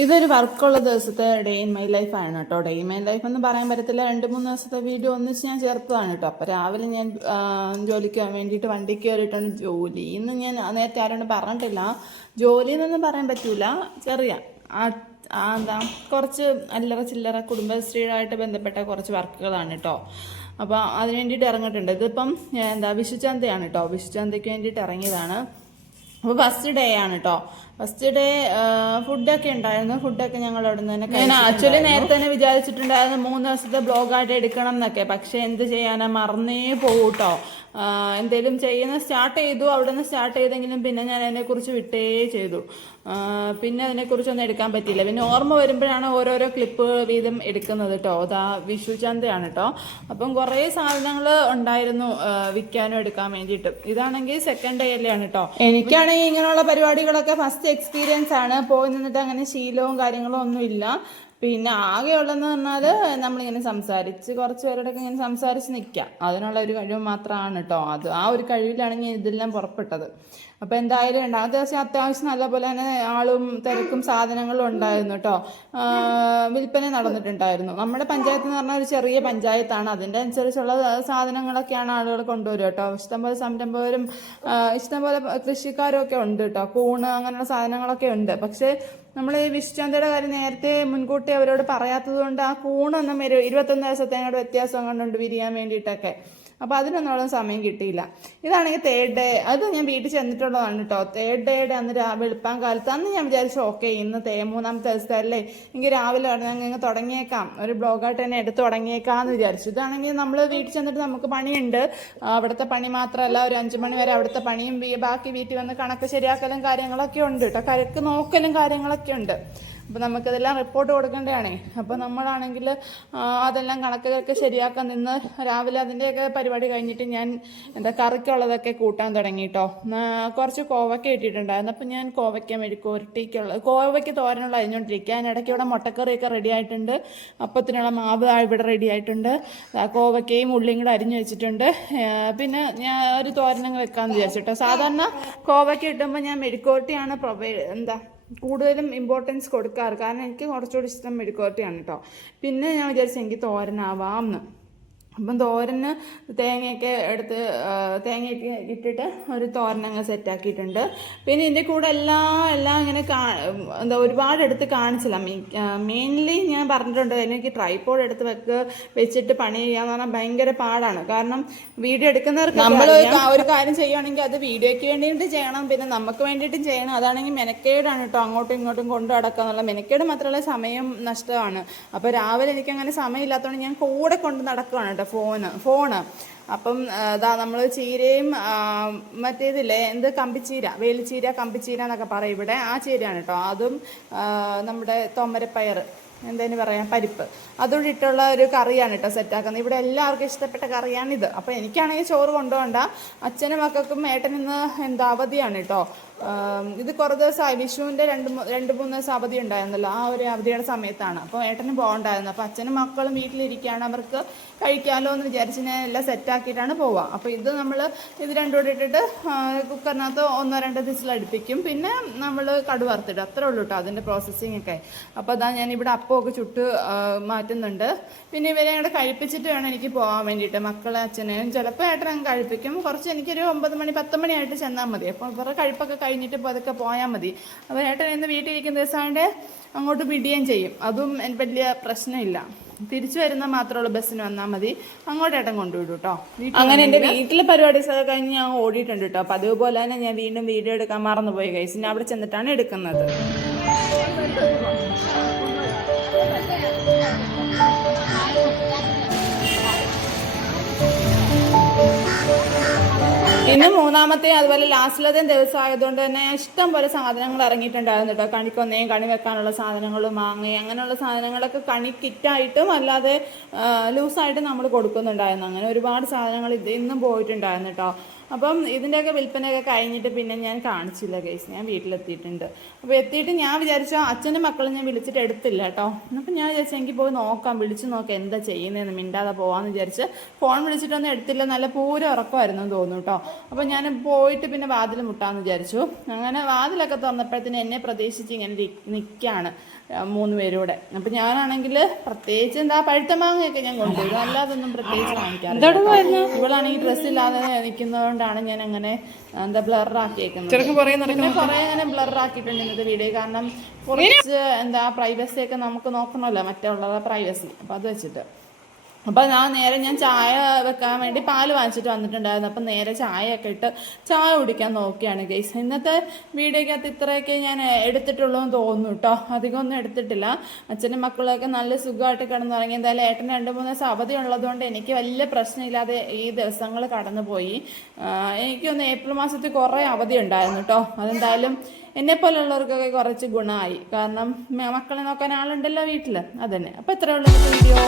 ഇതൊരു വർക്കുള്ള ദിവസത്തെ day in my life ആണ് കേട്ടോ. ഡേ ഇൻ മൈ ലൈഫ് എന്ന് പറയാൻ പറ്റത്തില്ല, 2-3 ദിവസത്തെ വീഡിയോ ഒന്നിച്ച് ഞാൻ ചേർത്തതാണ് കേട്ടോ. അപ്പോൾ രാവിലെ ഞാൻ ജോലിക്ക് വേണ്ടിയിട്ട് വണ്ടി കയറിയിട്ടാണ് ജോലി. ഇന്ന് ഞാൻ നേരത്തെ ആരോട് പറഞ്ഞിട്ടില്ല, ജോലി എന്നൊന്നും പറയാൻ പറ്റൂല, ചെറിയ എന്താ കുറച്ച് അല്ലറ ചില്ലറ കുടുംബശ്രീയുമായിട്ട് ബന്ധപ്പെട്ട കുറച്ച് വർക്കുകളാണ് കേട്ടോ. അപ്പോൾ അതിന് വേണ്ടിയിട്ട് ഇറങ്ങിയിട്ടുണ്ട്. ഇതിപ്പം വിഷുചന്തയാണ് കേട്ടോ. വിഷുചന്തയ്ക്ക് വേണ്ടിയിട്ട് ഇറങ്ങിയതാണ്. അപ്പോൾ ഫസ്റ്റ് ഡേ ആണ് കേട്ടോ. ഫസ്റ്റ് ഡേ ഫുഡൊക്കെ ഉണ്ടായിരുന്നു. ഫുഡൊക്കെ ഞങ്ങൾ അവിടെ നിന്ന് തന്നെ ഞാൻ ആക്ച്വലി നേരത്തെ തന്നെ വിചാരിച്ചിട്ടുണ്ടായിരുന്നു 3 ദിവസത്തെ ബ്ലോഗായിട്ട് എടുക്കണം എന്നൊക്കെ. പക്ഷെ എന്ത് ചെയ്യാനാ, മറന്നേ പോകും കേട്ടോ. എന്തെങ്കിലും ചെയ്യുന്ന സ്റ്റാർട്ട് ചെയ്തു, അവിടെ നിന്ന് സ്റ്റാർട്ട് ചെയ്തെങ്കിലും പിന്നെ ഞാൻ അതിനെക്കുറിച്ച് വിട്ടേ ചെയ്തു. പിന്നെ അതിനെക്കുറിച്ചൊന്നും എടുക്കാൻ പറ്റിയില്ല. പിന്നെ ഓർമ്മ വരുമ്പോഴാണ് ഓരോരോ ക്ലിപ്പ് വീതം എടുക്കുന്നത് കേട്ടോ. അതാ വിഷുചന്തയാണ് കേട്ടോ. അപ്പം കുറേ സാധനങ്ങൾ ഉണ്ടായിരുന്നു വിൽക്കാനും എടുക്കാൻ വേണ്ടിയിട്ട്. ഇതാണെങ്കിൽ സെക്കൻഡ് ഡേ അല്ലേ ആണ് കേട്ടോ. എനിക്കാണെങ്കിൽ ഇങ്ങനെയുള്ള പരിപാടികളൊക്കെ ഫസ്റ്റ് എക്സ്പീരിയൻസ് ആണ്. പോയി നിന്നിട്ട് അങ്ങനെ ശീലവും കാര്യങ്ങളും ഒന്നും ഇല്ല. പിന്നെ ആകെയുള്ളതെന്ന് പറഞ്ഞാൽ നമ്മളിങ്ങനെ സംസാരിച്ച് കുറച്ച് പേരോടൊക്കെ ഇങ്ങനെ സംസാരിച്ച് നിൽക്കാം, അതിനുള്ള ഒരു കഴിവ് മാത്രമാണ് കേട്ടോ. ആ ഒരു കഴിവിലാണ് ഞാൻ ഇതെല്ലാം പുറപ്പെട്ടത്. അപ്പോൾ എന്തായാലും രണ്ടാമത്തെ ദിവസം അത്യാവശ്യം നല്ലപോലെ തന്നെ ആളും തിരക്കും സാധനങ്ങളും ഉണ്ടായിരുന്നു കേട്ടോ. വിൽപ്പന നടന്നിട്ടുണ്ടായിരുന്നു. നമ്മുടെ പഞ്ചായത്ത് എന്ന് പറഞ്ഞാൽ ഒരു ചെറിയ പഞ്ചായത്താണ്. അതിൻ്റെ അനുസരിച്ചുള്ള സാധനങ്ങളൊക്കെയാണ് ആളുകൾ കൊണ്ടുവരിക കേട്ടോ. ഇഷ്ടംപോലെ സംരംഭകരും ഇഷ്ടംപോലെ കൃഷിക്കാരും ഒക്കെ ഉണ്ട് കേട്ടോ. കൂണ് അങ്ങനെയുള്ള സാധനങ്ങളൊക്കെ ഉണ്ട്. പക്ഷേ നമ്മൾ ഈ വിഷുചന്തയുടെ കാര്യം നേരത്തെ മുൻകൂട്ടി അവരോട് പറയാത്തത് കൊണ്ട് ആ കൂണൊന്നും 21 ദിവസത്തെ അങ്ങോട്ട് വ്യത്യാസം കണ്ടുകൊണ്ട് വിരിയാൻ വേണ്ടിയിട്ടൊക്കെ. അപ്പോൾ അതിനൊന്നും സമയം കിട്ടിയില്ല. ഇതാണെങ്കിൽ തേർഡ് ഡേ. അത് ഞാൻ വീട്ടിൽ ചെന്നിട്ടുള്ളതാണ് കേട്ടോ. തേർഡ് ഡേയുടെ അന്ന് വെളുപ്പാൻ കാലത്ത് അന്ന് ഞാൻ വിചാരിച്ചു ഓക്കെ ഇന്ന് 3-ാമത്തെ ദിവസത്തെ അല്ലേ, എങ്കിൽ രാവിലെ ഞങ്ങൾ തുടങ്ങിയേക്കാം, ഒരു ബ്ലോഗായിട്ട് തന്നെ എടുത്ത് തുടങ്ങിയേക്കാമെന്ന് വിചാരിച്ചു. ഇതാണെങ്കിൽ നമ്മൾ വീട്ടിൽ ചെന്നിട്ട് നമുക്ക് പണിയുണ്ട്. അവിടുത്തെ പണി മാത്രമല്ല, ഒരു 5 മണി വരെ അവിടുത്തെ പണിയും ബാക്കി വീട്ടിൽ വന്ന് കണക്ക് ശരിയാക്കലും കാര്യങ്ങളൊക്കെ ഉണ്ട് കേട്ടോ. കരക്ക് നോക്കലും കാര്യങ്ങളൊക്കെ ഉണ്ട്. അപ്പോൾ നമുക്കതെല്ലാം റിപ്പോർട്ട് കൊടുക്കേണ്ടതാണേ. അപ്പോൾ നമ്മളാണെങ്കിൽ അതെല്ലാം കണക്കൊക്കെ ശരിയാക്കാൻ നിന്ന് രാവിലെ അതിൻ്റെയൊക്കെ പരിപാടി കഴിഞ്ഞിട്ട് ഞാൻ കറിക്കുള്ളതൊക്കെ കൂട്ടാൻ തുടങ്ങി കേട്ടോ. കുറച്ച് കോവയ്ക്ക ഇട്ടിട്ടുണ്ടായിരുന്നു. അപ്പോൾ ഞാൻ കോവയ്ക്ക കോവയ്ക്ക് തോരനുള്ള അരിഞ്ഞുകൊണ്ടിരിക്കുക. അതിനിടയ്ക്ക് ഇവിടെ മുട്ടക്കറിയൊക്കെ റെഡി ആയിട്ടുണ്ട്. അപ്പത്തിനുള്ള മാവ് ഇവിടെ റെഡി ആയിട്ടുണ്ട്. കോവയ്ക്കയും ഉള്ളിയും കൂടെ അരിഞ്ഞു വെച്ചിട്ടുണ്ട്. പിന്നെ ഞാൻ ഒരു തോരനങ്ങൾ വെക്കാമെന്ന് വിചാരിച്ചിട്ടോ. സാധാരണ കോവയ്ക്ക ഇട്ടുമ്പോൾ ഞാൻ മെഴുക്കുവരട്ടിയാണ് കൂടുതലും ഇമ്പോർട്ടൻസ് കൊടുക്കാറ്. കാരണം എനിക്ക് കുറച്ചുകൂടി ഇഷ്ടം മെഴുക്കുവരട്ടിയാണ് കേട്ടോ. പിന്നെ ഞാൻ വിചാരിച്ചു എനിക്ക് തോരനാവാമെന്ന്. അപ്പം തോരന് തേങ്ങയൊക്കെ തേങ്ങയൊക്കെ ഇട്ടിട്ട് ഒരു തോരനങ്ങ് സെറ്റാക്കിയിട്ടുണ്ട്. പിന്നെ ഇതിൻ്റെ കൂടെ എല്ലാം ഇങ്ങനെ ഒരുപാട് എടുത്ത് കാണിച്ചില്ല. മെയിൻലി ഞാൻ പറഞ്ഞിട്ടുണ്ട് എനിക്ക് ട്രൈപോഡ് എടുത്ത് വെച്ചിട്ട് പണി ചെയ്യാന്ന് പറഞ്ഞാൽ ഭയങ്കര പാടാണ്. കാരണം വീഡിയോ എടുക്കുന്നവർക്ക് നമ്മൾ ഒരു കാര്യം ചെയ്യുകയാണെങ്കിൽ അത് വീഡിയോയ്ക്ക് വേണ്ടിയിട്ട് ചെയ്യണം, പിന്നെ നമുക്ക് വേണ്ടിയിട്ടും ചെയ്യണം. അതാണെങ്കിൽ മെനക്കേടാണ് കേട്ടോ. അങ്ങോട്ടും ഇങ്ങോട്ടും കൊണ്ടു നടക്കുക എന്നുള്ള മെനക്കേട് മാത്രമല്ല, സമയം നഷ്ടമാണ്. അപ്പോൾ രാവിലെ എനിക്കങ്ങനെ സമയമില്ലാത്തതുകൊണ്ട് ഞാൻ കൂടെ കൊണ്ട് നടക്കുകയാണ് കേട്ടോ ഫോണ്. അപ്പം നമ്മൾ ചീരയും മറ്റേതില്ലേ കമ്പിച്ചീര, വേലിച്ചീര, കമ്പിച്ചീര എന്നൊക്കെ പറയും ഇവിടെ. ആ ചീരയാണ് കേട്ടോ. അതും നമ്മുടെ തൊമരപ്പയർ പറയാം, പരിപ്പ്, അതുകൂടി ഇട്ടുള്ള ഒരു കറിയാണ് കേട്ടോ സെറ്റാക്കുന്നത്. ഇവിടെ എല്ലാവർക്കും ഇഷ്ടപ്പെട്ട കറിയാണിത്. അപ്പോൾ എനിക്കാണെങ്കിൽ ചോറ് കൊണ്ടുപോകണ്ട. അച്ഛനും മക്കൾക്കും ഏട്ടനിന്ന് അവധിയാണ് കേട്ടോ. ഇത് കുറേ ദിവസമായി വിഷുവിൻ്റെ 2-3 ദിവസം അവധി ഉണ്ടായിരുന്നല്ലോ. ആ ഒരു അവധിയുടെ സമയത്താണ്. അപ്പോൾ ഏട്ടനും പോകണ്ടായിരുന്നു. അപ്പോൾ അച്ഛനും മക്കളും വീട്ടിലിരിക്കുകയാണ്, അവർക്ക് കഴിക്കാമല്ലോ എന്ന് വിചാരിച്ച് ഞാൻ എല്ലാം സെറ്റാക്കിയിട്ടാണ് പോവുക. അപ്പോൾ ഇത് രണ്ടും കൂടി ഇട്ടിട്ട് കുക്കറിനകത്ത് 1-2 വിസിൽ അടുപ്പിക്കും. പിന്നെ നമ്മൾ കടുക് വറുത്തിടും, അത്രേ ഉള്ളൂ കേട്ടോ അതിൻ്റെ പ്രോസസ്സിങ് ഒക്കെ. അപ്പോൾ അതാ ഞാനിവിടെ അപ്പമൊക്കെ ചുട്ട് മാറ്റുന്നുണ്ട്. പിന്നെ ഇവരെ കൂടെ കഴിപ്പിച്ചിട്ട് വേണം എനിക്ക് പോകാൻ വേണ്ടിയിട്ട്. മക്കളെ അച്ഛനെയും ചിലപ്പോൾ ഏട്ടനങ്ങ് കഴിപ്പിക്കും. കുറച്ച് എനിക്കൊരു 9 മണി 10 മണിയായിട്ട് ചെന്നാൽ മതി. അപ്പോൾ ഇവരുടെ കഴിപ്പൊക്കെ കഴിഞ്ഞിട്ട് പതുക്കെ പോയാൽ മതി. അപ്പോൾ ഏട്ടൻ ഇന്ന് വീട്ടിലിരിക്കുന്ന ദിവസമായിട്ട് അങ്ങോട്ട് വിടുകയും ചെയ്യും. അതും വലിയ പ്രശ്നമില്ല. തിരിച്ചു വരുന്ന മാത്രമേ ഉള്ളൂ, ബസ്സിന് വന്നാൽ മതി. അങ്ങോട്ട് ഏട്ടൻ കൊണ്ടുവിടും കേട്ടോ. അങ്ങനെ എൻ്റെ വീട്ടിലെ പരിപാടീസൊക്കെ കഴിഞ്ഞ് ഞാൻ ഓടിയിട്ടുണ്ട് കേട്ടോ. അപ്പോൾ അതുപോലെ തന്നെ ഞാൻ വീണ്ടും വീഡിയോ എടുക്കാൻ മറന്നുപോയി ഗൈസ്. ഞാൻ അവിടെ ചെന്നിട്ടാണ് എടുക്കുന്നത്. ഇന്ന് 3-ാമത്തെ അതുപോലെ ലാസ്റ്റിലത്തെ ദിവസം ആയതുകൊണ്ട് തന്നെ ഇഷ്ടം പോലെ സാധനങ്ങൾ ഇറങ്ങിയിട്ടുണ്ടായിരുന്നു കേട്ടോ. കണിക്കൊന്നയും കണി വെക്കാനുള്ള സാധനങ്ങളും മാങ്ങയും അങ്ങനെയുള്ള സാധനങ്ങളൊക്കെ കണി കിറ്റായിട്ടും അല്ലാതെ ലൂസായിട്ടും നമ്മൾ കൊടുക്കുന്നുണ്ടായിരുന്നു. അങ്ങനെ ഒരുപാട് സാധനങ്ങൾ ഇന്നും പോയിട്ടുണ്ടായിരുന്നു കേട്ടോ. അപ്പം ഇതിൻ്റെയൊക്കെ വിൽപ്പനയൊക്കെ കഴിഞ്ഞിട്ട് പിന്നെ ഞാൻ കാണിച്ചില്ല ഗൈസ്. ഞാൻ വീട്ടിലെത്തിയിട്ടുണ്ട്. അപ്പോൾ എത്തിയിട്ട് ഞാൻ വിചാരിച്ചു അച്ഛനും മക്കളും ഞാൻ വിളിച്ചിട്ട് എടുത്തില്ല കേട്ടോ. അപ്പം ഞാൻ വിചാരിച്ചു എനിക്ക് പോയി നോക്കാം, വിളിച്ച് നോക്കാം എന്താ ചെയ്യുന്നതെന്ന്, മിണ്ടാതെ പോകാമെന്ന് വിചാരിച്ച് ഫോൺ വിളിച്ചിട്ടൊന്നും എടുത്തില്ല. നല്ല പൂര ഉറക്കമായിരുന്നു തോന്നുന്നു കേട്ടോ. അപ്പോൾ ഞാൻ പോയിട്ട് പിന്നെ വാതിൽ മുട്ടാമെന്ന് വിചാരിച്ചു. അങ്ങനെ വാതിലൊക്കെ തുറന്നപ്പോഴത്തേന് എന്നെ പ്രതീക്ഷിച്ച് ഇങ്ങനെ നിൽക്കുകയാണ് 3 പേരൂടെ. അപ്പം ഞാനാണെങ്കിൽ പ്രത്യേകിച്ച് എന്താ പഴുത്ത മാങ്ങയൊക്കെ ഞാൻ കൊണ്ടുപോയി, അല്ലാതൊന്നും പ്രത്യേകിച്ച് കാണിക്കാറില്ല. ഇവളാണെങ്കിൽ ഡ്രസ്സില്ലാതെ നിൽക്കുന്നതുകൊണ്ടാണ് ഞാൻ അങ്ങനെ എന്താ ബ്ലറാക്കിയേക്കുന്നത്. കുറേ അങ്ങനെ ബ്ലറാക്കിയിട്ടുണ്ട് ഇന്നത്തെ വീഡിയോ. കാരണം കുറച്ച് എന്താ പ്രൈവസി ഒക്കെ നമുക്ക് നോക്കണമല്ലോ, മറ്റുള്ളവരുടെ പ്രൈവസി. അപ്പം അത് വെച്ചിട്ട് അപ്പോൾ ഞാൻ ചായ വെക്കാൻ വേണ്ടി പാല് വാങ്ങിച്ചിട്ട് വന്നിട്ടുണ്ടായിരുന്നു. അപ്പം നേരെ ചായയൊക്കെ ഇട്ട് ചായ കുടിക്കാൻ നോക്കിയാണ് ഗൈസ്. ഇന്നത്തെ വീഡിയോക്കകത്ത് ഇത്രയൊക്കെ ഞാൻ എടുത്തിട്ടുള്ളൂ എന്ന് തോന്നുന്നു കേട്ടോ. അധികമൊന്നും എടുത്തിട്ടില്ല. അച്ഛനും മക്കളൊക്കെ നല്ല സുഖമായിട്ട് കിടന്നുറങ്ങി. എന്തായാലും ഏട്ടന് 2-3 ദിവസം അവധി ഉള്ളതുകൊണ്ട് എനിക്ക് വലിയ പ്രശ്നമില്ലാതെ ഈ ദിവസങ്ങൾ കടന്നുപോയി. എനിക്കൊന്ന് ഏപ്രിൽ മാസത്തിൽ കുറേ അവധി ഉണ്ടായിരുന്നു കേട്ടോ. അതെന്തായാലും എന്നെപ്പോലുള്ളവർക്കൊക്കെ കുറച്ച് ഗുണമായി. കാരണം മക്കളെ നോക്കാൻ ആളുണ്ടല്ലോ വീട്ടിൽ, അതന്നെ. അപ്പോൾ ഇത്രയേ ഉള്ളൂ വീഡിയോ.